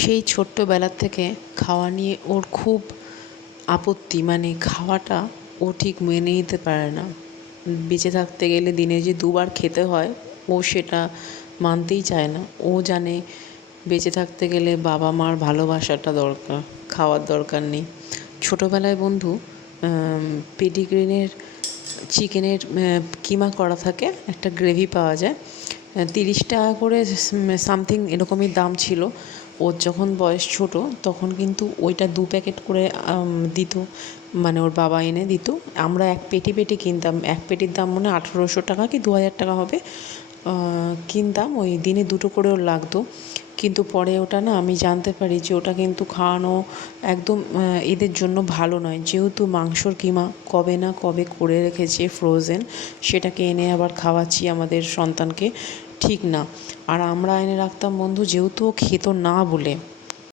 সেই ছোট্টবেলার থেকে খাওয়া নিয়ে ওর খুব আপত্তি, মানে খাওয়াটা ও ঠিক মেনে নিতে পারে না। বেঁচে থাকতে গেলে দিনে যে দুবার খেতে হয় ও সেটা মানতেই চায় না। ও জানে বেঁচে থাকতে গেলে বাবা মার ভালোবাসাটা দরকার, খাওয়ার দরকার নেই। ছোটোবেলায় বন্ধু পেডিগ্রিনের চিকেনের কিমা করা থাকে, একটা গ্রেভি পাওয়া যায়, 30 টাকা করে সামথিং এরকমই দাম ছিল। ওর যখন বয়স ছোট তখন কিন্তু ওইটা 2 প্যাকেট করে দিত, মানে ওর বাবা এনে দিত। আমরা এক পেটি পেটি কিনতাম, এক পেটির দাম মনে হয় 1800 টাকা কি 2000 টাকা হবে। কিনতাম, ওই দিনে 2টো করে ওর লাগতো। কিন্তু পরে ওটা না আমি জানতে পারি যে ওটা কিন্তু খাওয়ানো একদম এদের জন্য ভালো নয়, যেহেতু মাংসর কিমা কবে না কবে করে রেখেছে ফ্রোজেন, সেটাকে এনে আবার খাওয়াচ্ছি আমাদের সন্তানকে, ঠিক না। আর আমরা এনে রাখতাম বন্ধু, যেহেতু ও খেত না বলে।